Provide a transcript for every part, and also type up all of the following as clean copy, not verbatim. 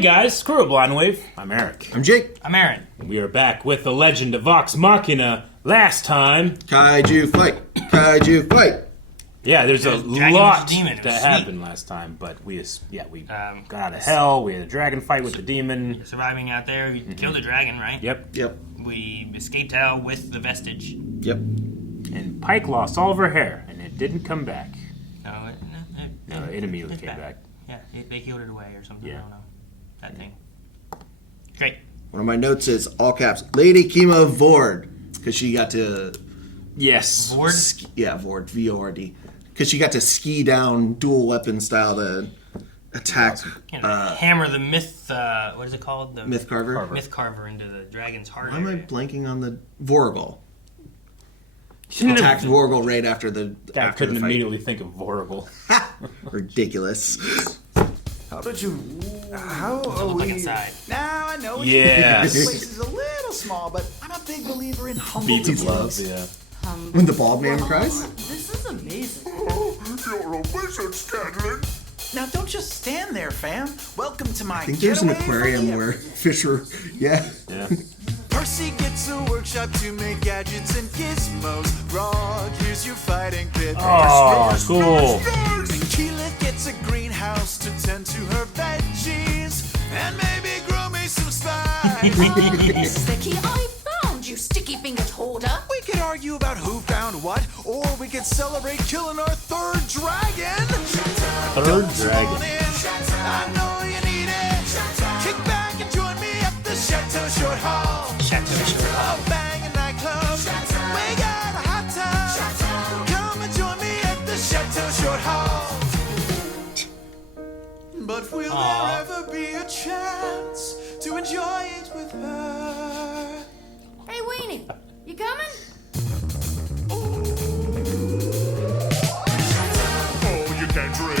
Hey guys, screw it, Blindwave. I'm Eric. I'm Jake. I'm Aaron. We are back with the Legend of Vox Machina. Last time... Kaiju fight. Kaiju fight. Yeah, there's a Dragon lot with a demon. It that was happened last time, but we got out of this- hell, we had a dragon fight with the demon. Surviving out there, we killed the dragon, right? Yep. We escaped out with the vestige. Yep. And Pike lost all of her hair, and it didn't come back. No, It immediately it's came back. Yeah, they healed it away or something. Yeah. I don't know. That thing. Great. One of my notes is all caps. Lady Kima Vord, because she got to Yes. Vord? Vord, V-O-R-D, because she got to ski down dual weapon style to attack Hammer the myth. What is it called? The Myth Carver. Myth carver into the dragon's heart. Why am I area. blanking on the Vorgol? Shouldn't have- Attacked Vorgol right after the I after couldn't the fight. immediately think of Vorgol. Ridiculous. How did you... How are Look we... like inside. Now I know Yes. this place is a little small, but I'm a big believer in humble Beats of beginnings. love, yeah. When the bald man cries? This is amazing. You're a wizard, Scanlan. Now don't just stand there, fam. Welcome to my I think there's an getaway from aquarium the- where fish are... Yeah. Yeah. Percy gets a workshop to make gadgets and gizmos. Grog, here's your fighting pit. Oh, cool. And Keyleth gets a greenhouse to tend to her veggies. And maybe grow me some spice. Sticky, I found you, sticky-fingered hoarder. We could argue about who found what, or we could celebrate killing our third dragon. Third Come on dragon. in, I know you need it. Kick back and join me at the Chateau Short Hall. Chateau Short Hall. A banging nightclub. We got a hot tub. Come and join me at the Chateau Short Hall. But will there ever be a chance to enjoy it with her? Hey, Weenie, you coming? Oh, you can't drink.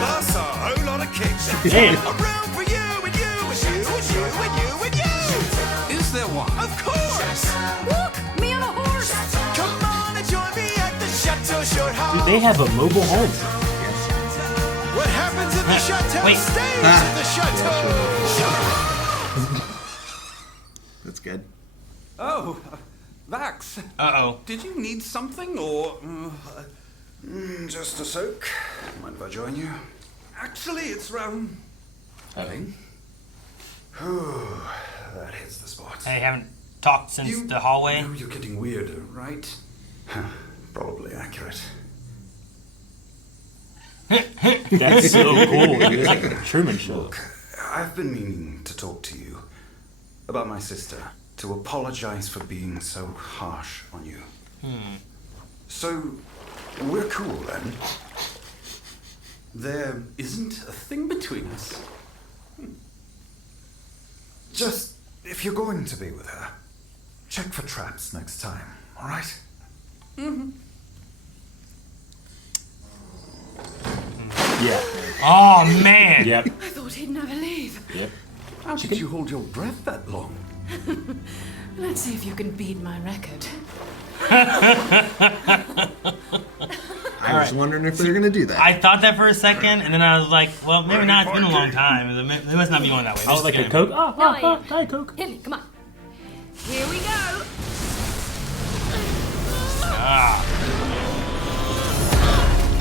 That's a whole lot of kicks. Damn. A room for you and you and you and you and you and you. Is there one? Of course. Look, me on a horse. Come on and join me at the Chateau Short Hall. Dude, they have a mobile home. What happens at the chateau Wait. stays at the chateau. That's good. Oh, Vax. Uh-oh. Did you need something, or... Just a soak. Mind if I join you? Actually, it's round... That hits the spot. Hey, haven't talked since the hallway. know you're getting weirder, right? Probably accurate. That's so cool. Dude. It's like a Truman Show. I've been meaning to talk to you about my sister, to apologize for being so harsh on you. So, we're cool then? There isn't a thing between us? Just, if you're going to be with her, check for traps next time, alright? Yeah. Oh, man. Yep. I thought he'd never leave. Yep. How did you hold your breath that long? Let's see if you can beat my record. I was wondering if they were going to do that. I thought that for a second, and then I was like, well, maybe not. It's been a long time. It must not be going that way. I was like a Coke. Oh, No, I am. hi, Coke. Hit me, come on. Here we go.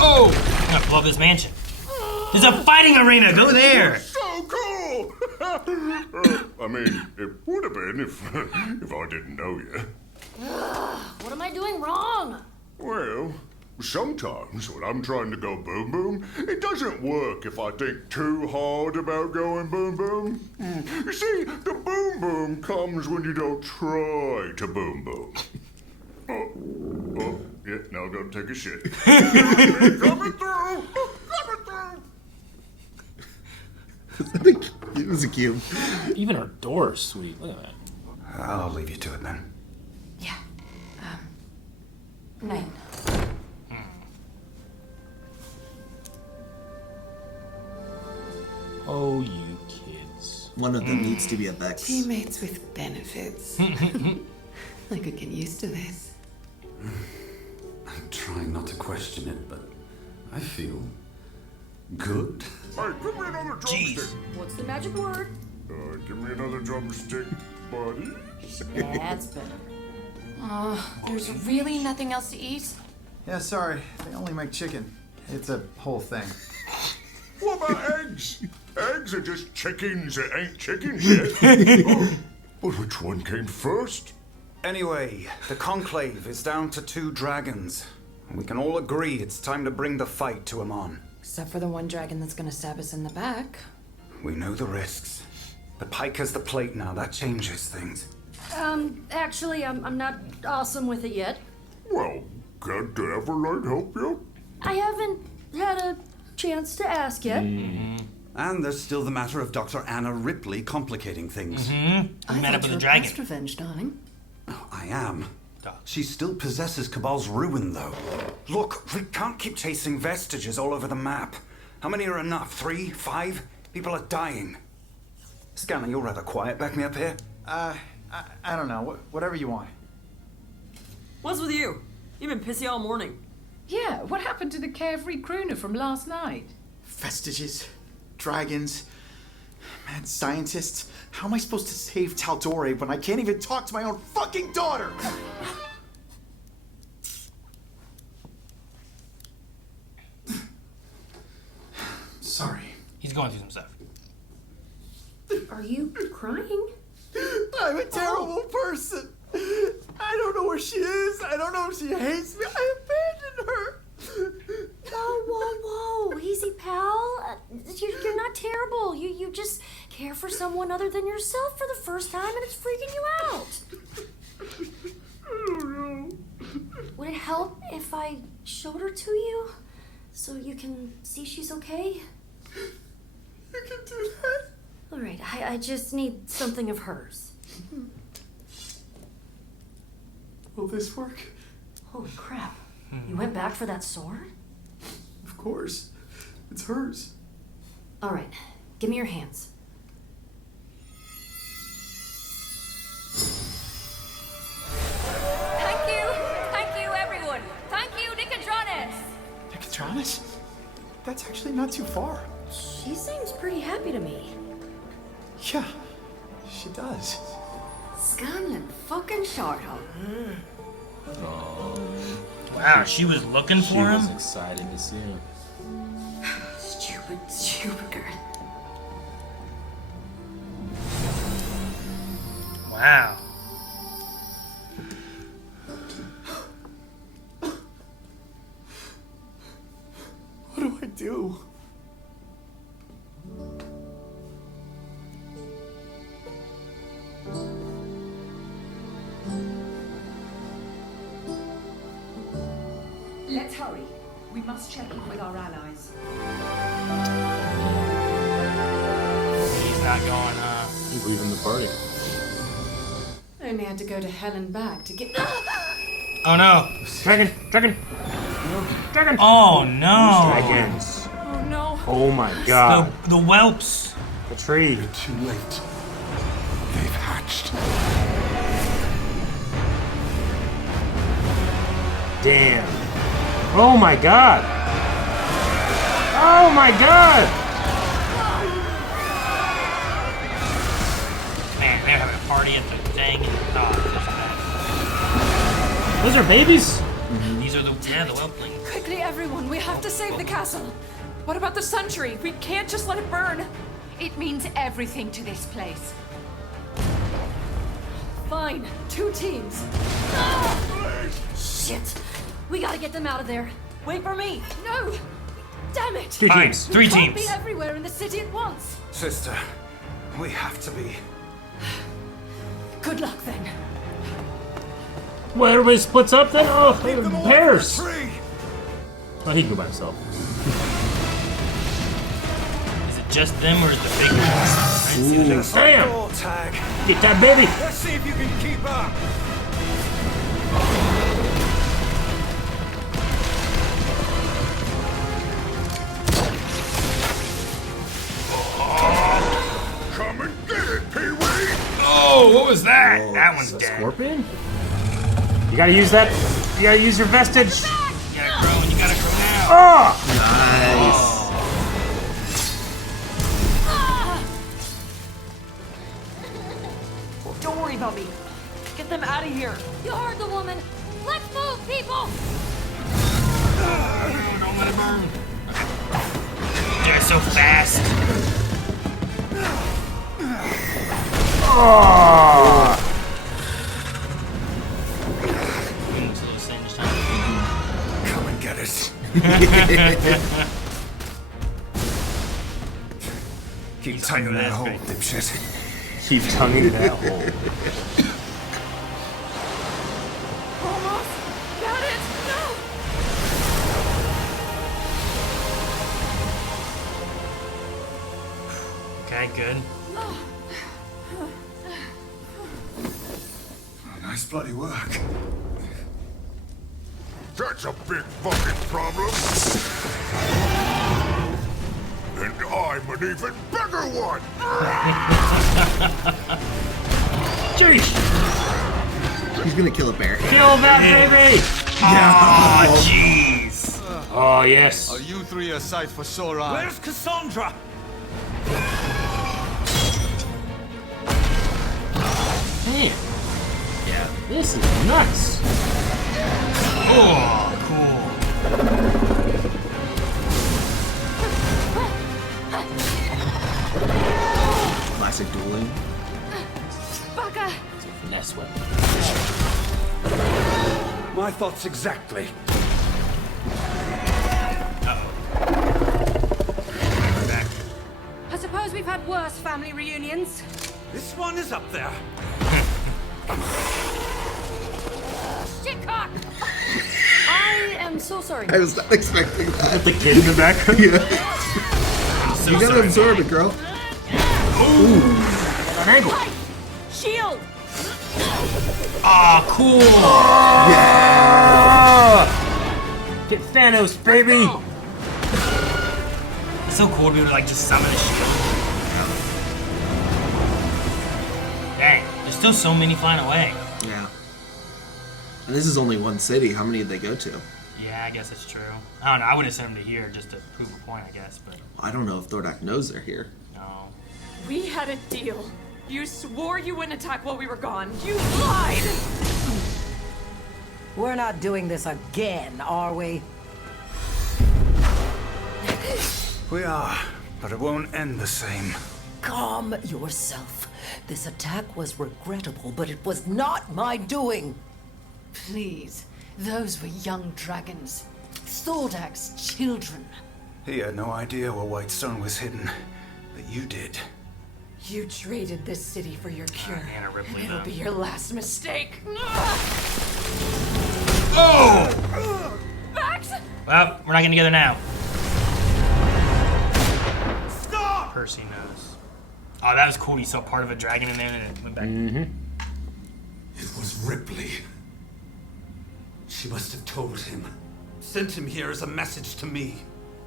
Oh! I'm gonna blow up this mansion. There's a fighting arena. Go there. So cool. I mean, it would have been if I didn't know you. What am I doing wrong? Well, sometimes when I'm trying to go boom boom, it doesn't work if I think too hard about going boom boom. You see, the boom boom comes when you don't try to boom boom. Oh, yeah, now I'm gonna take a shit. Coming through! Coming through! It was a cube. Even her door is sweet. Look at that. I'll leave you to it then. Yeah. 9. Oh, you kids. One of them needs to be a Vex. Teammates with benefits. I could get used to this. I'm trying not to question it, but I feel Good. Hey, give me another drumstick. Jeez. What's the magic word? Give me another drumstick, buddy. That's better. There's really nothing else to eat? Yeah, sorry. They only make chicken. It's a whole thing. What about eggs? Eggs are just chickens. It ain't chickens yet. But which one came first? Anyway, the conclave is down to 2 dragons. We can all agree it's time to bring the fight to Amon. Except for the one dragon that's gonna stab us in the back. We know the risks. But Pike has the plate now. That changes things. Actually, I'm not awesome with it yet. Well, can't Everlight help you? I haven't had a chance to ask yet. And there's still the matter of Dr. Anna Ripley complicating things. I met up thought with you a were dragon. past revenge, darling. I am. Dog. She still possesses Cabal's ruin, though. Look, we can't keep chasing vestiges all over the map. How many are enough? 3? 5? People are dying. Scanlan, you're rather quiet. Back me up here. I don't know. Whatever you want. What's with you? You've been pissy all morning. Yeah, what happened to the carefree crooner from last night? Vestiges, dragons, mad scientists. How am I supposed to save Taldore when I can't even talk to my own fucking daughter? Sorry. He's going through some stuff. Are you crying? I'm a terrible person. I don't know where she is. I don't know if she hates me. I abandoned her. Whoa. Easy, pal. You're not terrible. You just care for someone other than yourself for the first time and it's freaking you out. I don't know. Would it help if I showed her to you? So you can see she's okay? You can do that? All right, I just need something of hers. Will this work? Holy crap. You went back for that sword? Of course. It's hers. All right, give me your hands. Thank you, everyone. Thank you, Nicodranas. Nicodranas? That's actually not too far. She seems pretty happy to me. Yeah, she does. Scanlan fucking short, huh? Wow, she was looking She for him? was excited to see him. Stupid girl. Wow. What do I do? Let's hurry. We must check in with our allies. He's not going, He's leaving the party. I only had to go to hell and back to get. Oh no. Dragon! Oh no. Dragons! Oh no. Oh my god. The whelps. The tree. Too late. They've hatched. Damn. Oh my god. Oh my god. Man, they're having a party at the dang. Oh, Those are babies? these are the whelplings. Quickly, everyone, we have to save the castle. What about the sun tree? We can't just let it burn. It means everything to this place. Fine, 2 teams. Shit. We gotta get them out of there. Wait for me. No. Damn it. 2 Fine, teams. 3 We can't teams. be everywhere in the city at once. Sister, we have to be. Good luck then. Well, everybody splits up then? Oh, Leave them all pairs. for a tree. Oh, he can go by himself. Is it just them or is the big guys? Just Damn. door tag. Get that baby. Let's see if you can keep up. Come and get it, Pee-wee! Oh, what was that? That one's A dead. scorpion? You gotta use that. You gotta use your vestige. You gotta grow and you gotta grow now. Oh! Nice. Don't worry about me. Get them out of here. You heard the woman. Let's move, people. Don't let it burn. They're so fast. Oh! It's a little singed, huh? Come and get it. Keep tonguing that hole, dipshit. Keep tonguing that hole. Almost got it. No. Okay, good. Nice bloody work. That's a big fucking problem. And I'm an even bigger one. Jeez! He's gonna kill a bear. Kill that baby! Oh, jeez. Oh, yes. Are you three a sight for sore eyes? Where's Cassandra? Man. Yeah, this is nuts. Oh, cool. Classic dueling. Baka. It's a finesse weapon. My thoughts exactly. I suppose we've had worse family reunions. This one is up there. Shitcock. I am so sorry. I was not expecting that. The kid in the background? Yeah. So You gotta sorry, absorb man. it, girl. An angle. Shield. Oh, cool. Yeah! Get Thanos, baby! It's so cool to be able to like just summon a shield. Dang, there's still so many flying away. Yeah. And this is only one city. How many did they go to? Yeah, I guess that's true. I don't know. I would have sent them to here just to prove a point, I guess, but I don't know if Thordak knows they're here. no. We had a deal. You swore you wouldn't attack while we were gone. You lied! We're not doing this again, are we? We are, but it won't end the same. Calm yourself. This attack was regrettable, but it was not my doing. Please, those were young dragons. Thordak's children. He had no idea where Whitestone was hidden, but you did. You traded this city for your cure. Anna Ripley, It'll though. be your last mistake. Oh! Max! Well, we're not getting together now. Stop! Percy knows. Oh, that was cool. You saw part of a dragon in there and it went back. It was Ripley. She must have told him. Sent him here as a message to me.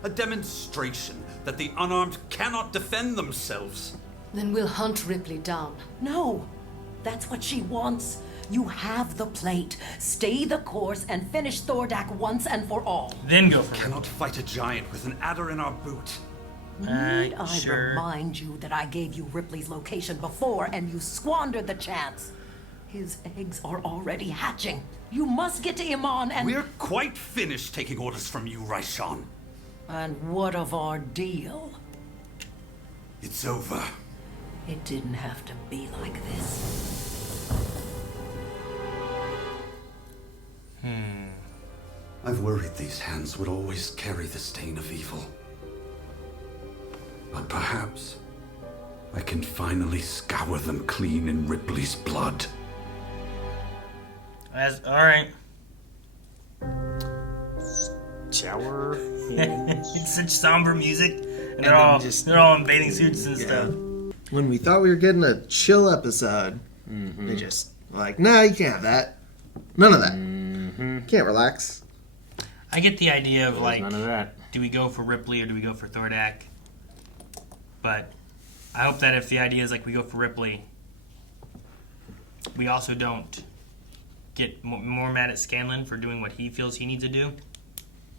A demonstration that the unarmed cannot defend themselves. Then we'll hunt Ripley down. No, that's what she wants. You have the plate. Stay the course and finish Thordak once and for all. Then go for it. Cannot fight a giant with an adder in our boot. Need I sure. remind you that I gave you Ripley's location before and you squandered the chance? His eggs are already hatching. You must get to Iman and... We're quite finished taking orders from you, Raishan. And what of our deal? It's over. It didn't have to be like this. I've worried these hands would always carry the stain of evil. But perhaps I can finally scour them clean in Ripley's blood. That's all right. Shower. It's such somber music, and they're then all just- they're all in bathing suits and Yeah. stuff. When we thought we were getting a chill episode, they just like, nah, you can't have that. None of that. Can't relax. I get the idea of like, None of that. do we go for Ripley or do we go for Thordak? But I hope that if the idea is like we go for Ripley, we also don't get more mad at Scanlan for doing what he feels he needs to do.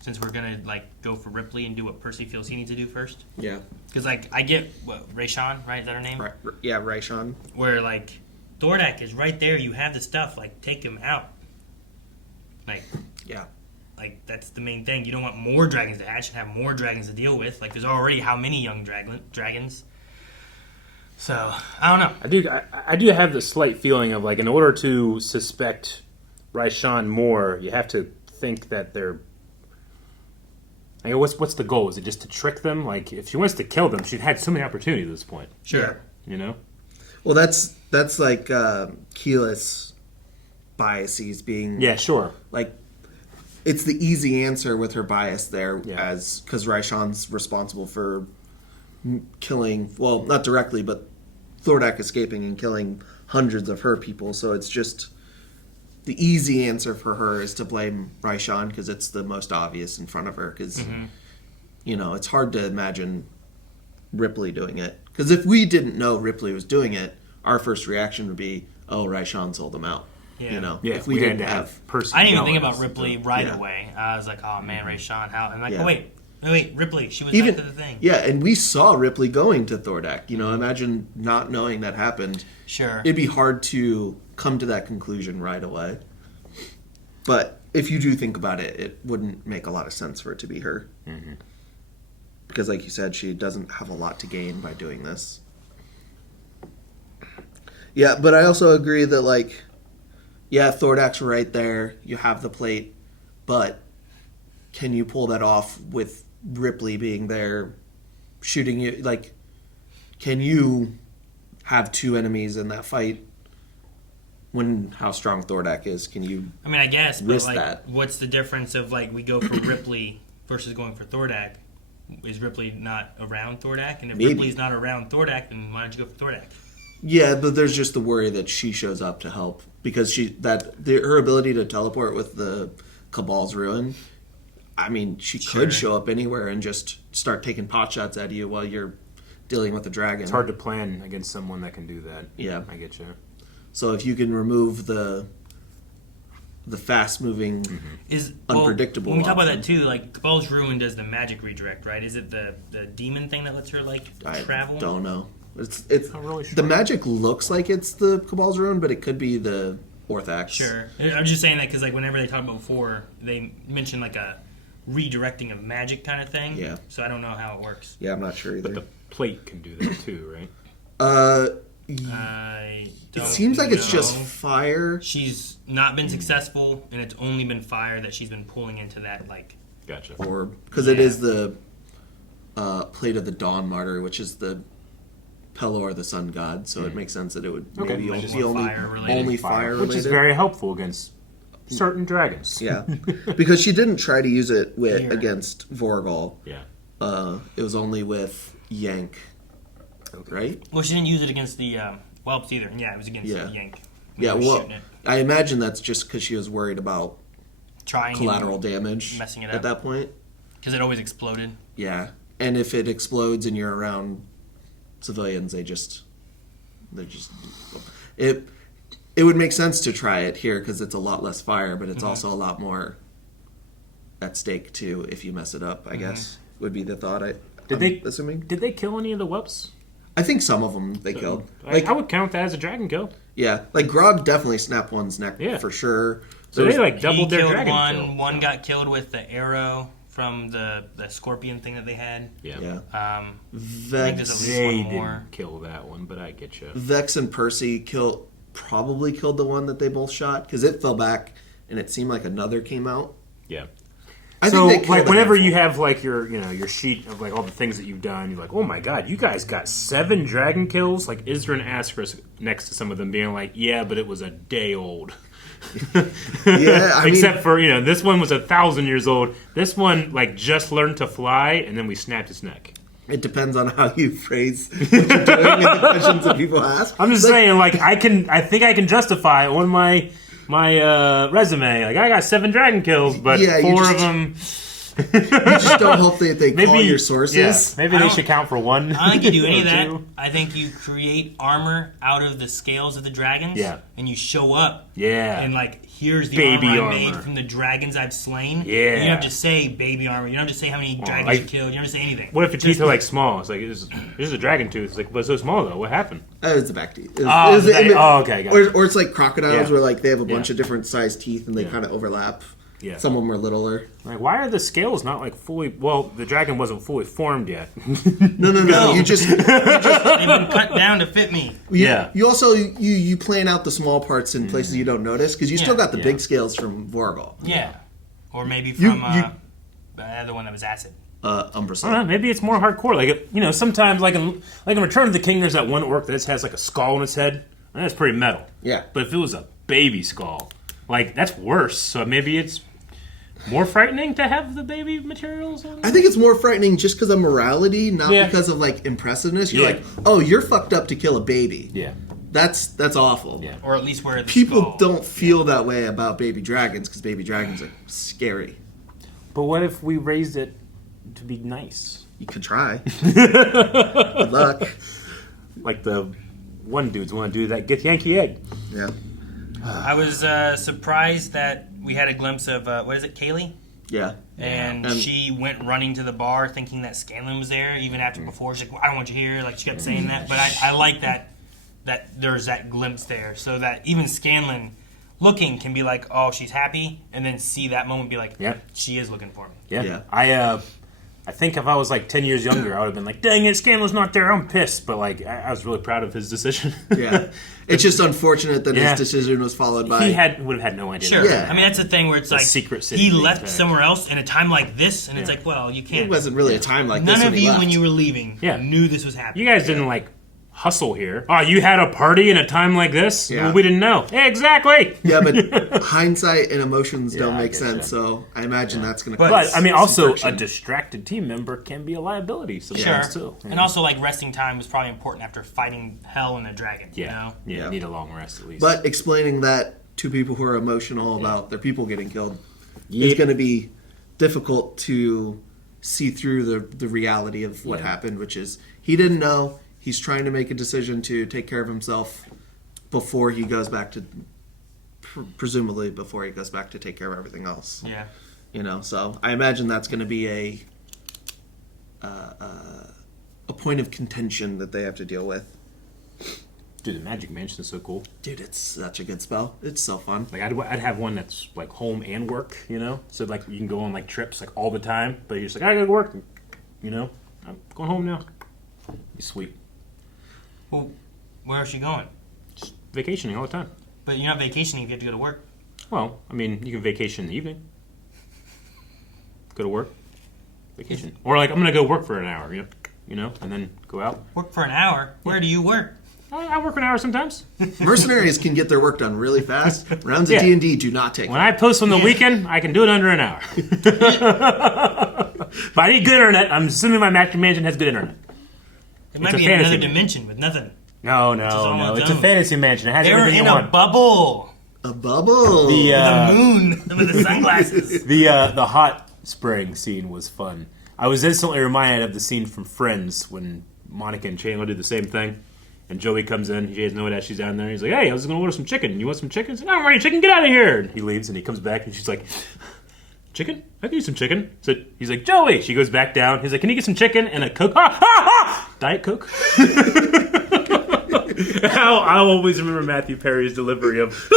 Since we're gonna like go for Ripley and do what Percy feels he needs to do first. Yeah. Because like I get what Raishan, right? Is that her name? Yeah, Raishan. Where like Thordak is right there. You have the stuff. Like, take him out. Like, yeah. Like, that's the main thing. You don't want more dragons to hatch and have more dragons to deal with. Like, there's already how many young dragons? So, I don't know. I do have the slight feeling of, like, in order to suspect Raishan more, you have to think that they're... I mean, what's the goal? Is it just to trick them? Like, if she wants to kill them, she's had so many opportunities at this point. Sure. You know? Well, that's like Keyless biases being... Yeah, sure. Like, it's the easy answer with her bias there, as because Raishan's responsible for killing, well, not directly, but Thordak escaping and killing hundreds of her people. So it's just the easy answer for her is to blame Raishan because it's the most obvious in front of her. Because you know, it's hard to imagine Ripley doing it. Because if we didn't know Ripley was doing it, our first reaction would be, "Oh, Raishan sold them out." Yeah. You know, yeah, if we didn't have, I didn't even think about Ripley right away. I was like, "Oh man, Raishan, how?" And like, oh wait, Ripley, she was back to the thing. Yeah, and we saw Ripley going to Thordak. You know, imagine not knowing that happened. Sure, it'd be hard to come to that conclusion right away. But if you do think about it, it wouldn't make a lot of sense for it to be her. Mm-hmm. Because, like you said, she doesn't have a lot to gain by doing this. Yeah, but I also agree that, like, yeah, Thordak's right there. You have the plate, but can you pull that off with Ripley being there, shooting you? Like, can you have two enemies in that fight? When how strong Thordak is, can you? I mean, I guess, but like, that? What's the difference of like we go for Ripley versus going for Thordak? Is Ripley not around Thordak? And if Maybe. Ripley's not around Thordak, then why don't you go for Thordak? Yeah, but there's just the worry that she shows up to help because her ability to teleport with the Cabal's ruin. I mean, she could show up anywhere and just start taking pot shots at you while you're dealing with the dragon. It's hard to plan against someone that can do that. Yeah, I get you. So if you can remove the fast moving, unpredictable. When we talk about that too, like Cabal's ruin does the magic redirect, right? Is it the demon thing that lets her like travel? I don't know. It's not really sure. The magic looks like it's the Cabal's ruin, but it could be the Orthax. Sure, I'm just saying that because like whenever they talk about before, they mention like a redirecting of magic kind of thing. Yeah. So I don't know how it works. Yeah, I'm not sure either. But the plate can do that too, right? It seems like it's just fire. She's not been successful, and it's only been fire that she's been pulling into that like. Gotcha. Orb, because it is the plate of the Dawn Martyr, which is the Pelor, the sun god. So it makes sense that it would maybe be only fire related, which is very helpful against certain dragons. Yeah, because she didn't try to use it against Vorgal. Yeah, it was only with Yank. Right? Well, she didn't use it against the whelps either. Yeah, it was against Yank. Yeah, well, I imagine that's just because she was worried about trying collateral damage, messing it up at that point. Because it always exploded. Yeah, and if it explodes and you're around civilians, they're just it would make sense to try it here because it's a lot less fire, but it's also a lot more at stake too if you mess it up. I guess would be the thought. Did they kill any of the whelps? I think some of them they killed. Like I would count that as a dragon kill. Yeah, like Grog definitely snapped one's neck for sure. So they like doubled their dragon kill. One got killed with the arrow from the scorpion thing that they had. Yeah. Vex, they didn't kill that one, but I get you. Vex and Percy probably killed the one that they both shot because it fell back and it seemed like another came out. Yeah. I so, think like, whenever you have like your sheet of like all the things that you've done, you're like, oh my god, you guys got 7 dragon kills. Like, Isra and Asterisk next to some of them being like, yeah, but it was a day old. Yeah, except for this one was 1,000 years old. This one like just learned to fly, and then we snapped its neck. It depends on how you phrase what you're doing and the questions that people ask. I'm just saying, like, I think I can justify on my resume, like, I got 7 dragon kills, but 4 of them just don't hope that they call your sources. Yeah, maybe they should count for one. I don't think you do any of that. Two. I think you create armor out of the scales of the dragons. Yeah. And you show up. Yeah. And like, here's the baby armor I armor made from the dragons I've slain. Yeah. And you don't have to say baby armor. You don't have to say how many dragons you killed. You don't have to say anything. What if your teeth are like small? It's like, this is a dragon tooth. It's like, but it's so small though. What happened? It's the back teeth. Okay. Gotcha. Or it's like crocodiles where like they have a bunch of different sized teeth and they kind of overlap. Yeah. Some of them are littler. Like, why are the scales not like fully? Well, the dragon wasn't fully formed yet. No. You just they've been cut down to fit me. You also you plan out the small parts in places you don't notice because you still got the big scales from Vorgal. Yeah. Or maybe from the other one that was acid. Umbrasyl. I don't know. Maybe it's more hardcore. Like sometimes like in Return of the King, there's that one orc that just has like a skull on its head, and that's pretty metal. Yeah. But if it was a baby skull, like that's worse. So maybe it's more frightening to have the baby materials on? I think it's more frightening just because of morality, not because of like impressiveness. You're like, oh, you're fucked up to kill a baby. Yeah. That's awful. Yeah. Or at least where the people skull. don't feel that way about baby dragons because baby dragons are scary. But what if we raised it to be nice? You could try. Good luck. Like the one dudes want to do that get Yankee egg. Yeah. I was surprised that we had a glimpse of, what is it, Kaylee? Yeah. And she went running to the bar thinking that Scanlan was there, even after before. She's like, well, I don't want you here. Like, she kept saying that. But I like that there's that glimpse there. So that even Scanlan looking can be like, oh, she's happy. And then see that moment be like, she is looking for me. Yeah. I think if I was like 10 years younger, I would have been like, dang it, Scanlan's not there. I'm pissed. But like, I was really proud of his decision. Yeah. It's just unfortunate that his decision was followed by... He would have had no idea. Sure. Yeah. I mean, that's the thing where it's like, secret city he left somewhere else in a time like this. And it's like, well, you can't. It wasn't really a time like this None when of he you, left. when you were leaving, knew this was happening. You guys didn't like hustle here. Oh, you had a party in a time like this? Yeah. Well, we didn't know. Exactly. Yeah, but hindsight and emotions don't make sense, so I imagine that's going to cause But, I mean, also, friction. a distracted team member can be a liability sometimes, too. And also, like, resting time was probably important after fighting hell and a dragon, you know? Yeah, you need a long rest at least. But explaining that to people who are emotional about their people getting killed is going to be difficult to see through the reality of what happened, which is he didn't know. He's trying to make a decision to take care of himself before he goes back to, presumably before he goes back to take care of everything else. Yeah. You know, so I imagine that's going to be a point of contention that they have to deal with. Dude, the Magic Mansion is so cool. Dude, it's such a good spell. It's so fun. Like, I'd have one that's like home and work, you know? So, like, you can go on like trips like all the time, but you're just like, I gotta go work, you know? I'm going home now. Be sweet. Well, where is she going? Just vacationing all the time. But you're not vacationing if you have to go to work. Well, I mean, you can vacation in the evening. Go to work. Vacation. Or like, I'm gonna go work for an hour, you know, and then go out. Work for an hour? Where do you work? I work an hour sometimes. Mercenaries can get their work done really fast. Rounds of D&D do not take When I post on the weekend, I can do it under an hour. But I need good internet. I'm assuming my Magic Mansion has good internet. It might be in another dimension with nothing. No. It's a fantasy mansion. It has They're everything in you a want. bubble. A bubble. The moon with the sunglasses. The hot spring scene was fun. I was instantly reminded of the scene from Friends when Monica and Chandler do the same thing. And Joey comes in. He has no idea she's down there. He's like, hey, I was going to order some chicken. You want some chicken? He's like, I don't want any chicken. Get out of here. And he leaves and he comes back and she's like, chicken? I can use some chicken. So he's like, Joey. She goes back down. He's like, can you get some chicken and a Coke? Diet Coke? I'll always remember Matthew Perry's delivery of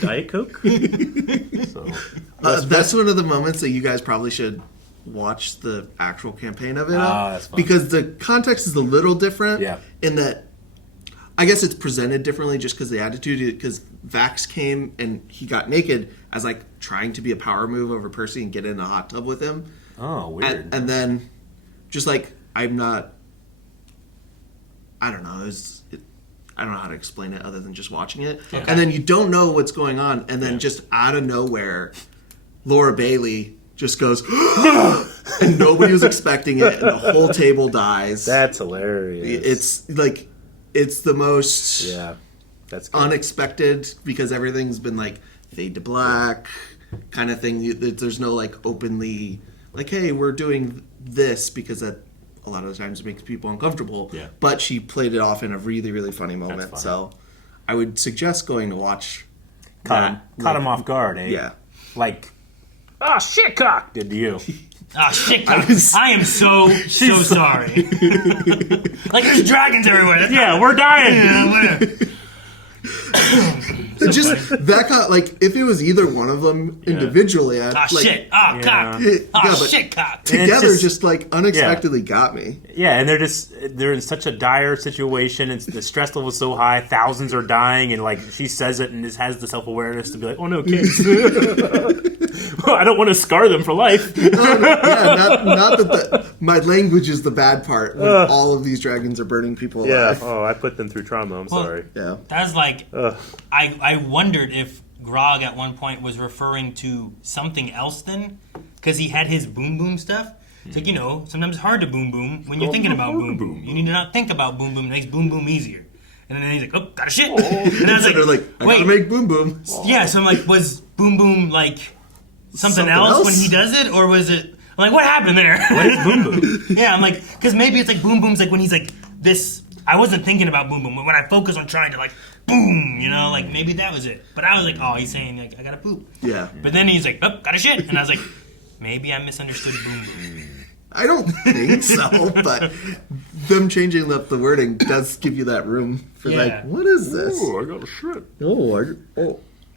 Diet Coke. So, that's one of the moments that you guys probably should watch the actual campaign of it. That's fun. Because the context is a little different. Yeah. In that, I guess it's presented differently just because the attitude, because Vax came and he got naked as like trying to be a power move over Percy and get in a hot tub with him. Oh, weird. And then just like, I don't know. I don't know how to explain it other than just watching it. Okay. And then you don't know what's going on. And then just out of nowhere, Laura Bailey just goes, and nobody was expecting it. And the whole table dies. That's hilarious. It's like, it's the most that's good. Unexpected because everything's been like fade to black kind of thing. There's no like openly like, hey, we're doing this because that a lot of the times it makes people uncomfortable. Yeah. But she played it off in a really, really funny moment. funny. So I would suggest going to watch. Caught him off guard, eh? Yeah. Like, oh, shit cock did to you. Ah, shit, I am so sorry. Like, there's dragons everywhere. Yeah, we're dying. Just that kind of, like, if it was either one of them individually, I'd like, shit, cock, but shit, cock. Together, just like unexpectedly got me. Yeah, and they're in such a dire situation. It's the stress level is so high, thousands are dying, and like she says it and just has the self awareness to be like, oh no, kids. Well, I don't want to scar them for life. Not that my language is the bad part when all of these dragons are burning people alive. Oh, I put them through trauma. I'm sorry. Yeah. That's like, I wondered if Grog at one point was referring to something else then, because he had his boom boom stuff. It's like, sometimes it's hard to boom boom when you're thinking about boom boom. You need to not think about boom boom. It makes boom boom easier. And then he's like, oh, got a shit. And I was like, I gotta make boom boom. Yeah, so I'm like, was boom boom like something else when he does it, or was it? I'm like, what happened there? What is boom boom? Yeah, I'm like, because maybe it's like boom boom's like when he's like this. I wasn't thinking about boom boom when I focus on trying to like boom, like maybe that was it. But I was like, oh, he's saying like I gotta poop. Yeah. But then he's like, oh, got a shit, and I was like, maybe I misunderstood boom boom. I don't think so, but them changing up the wording does give you that room for like, what is this? Oh, I got a shit.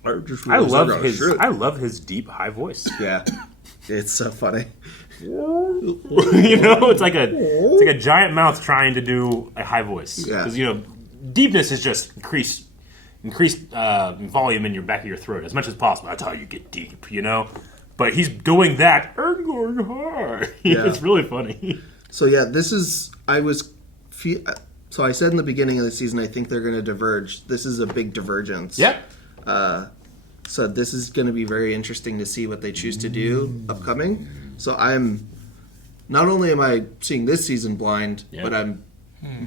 I just I realized got a his shit. I love his deep high voice. Yeah, it's so funny. It's like a giant mouth trying to do a high voice. Yeah. Because deepness is just increased volume in your back of your throat as much as possible. That's how you get deep, But he's doing that. I'm going high. Yeah. It's really funny. So yeah, so I said in the beginning of the season, I think they're going to diverge. This is a big divergence. Yep. So this is going to be very interesting to see what they choose to do upcoming. So not only am I seeing this season blind, but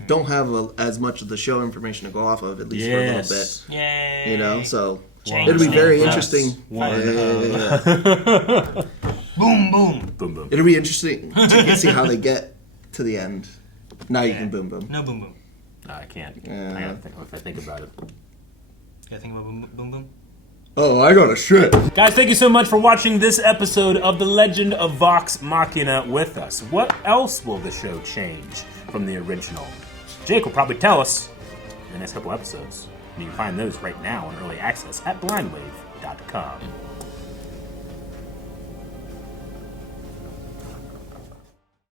don't have as much of the show information to go off of, at least for a little bit. Yay. So Change it'll be very things. interesting. Boom boom. Boom boom. It'll be interesting to see how they get to the end. Now you can boom boom. No boom boom. No, I can't. I gotta think if I think about it. You gotta think about boom boom boom. Oh, I got a shit. Guys, thank you so much for watching this episode of The Legend of Vox Machina with us. What else will the show change from the original? Jake will probably tell us in the next couple episodes. And you can find those right now in early access at blindwave.com.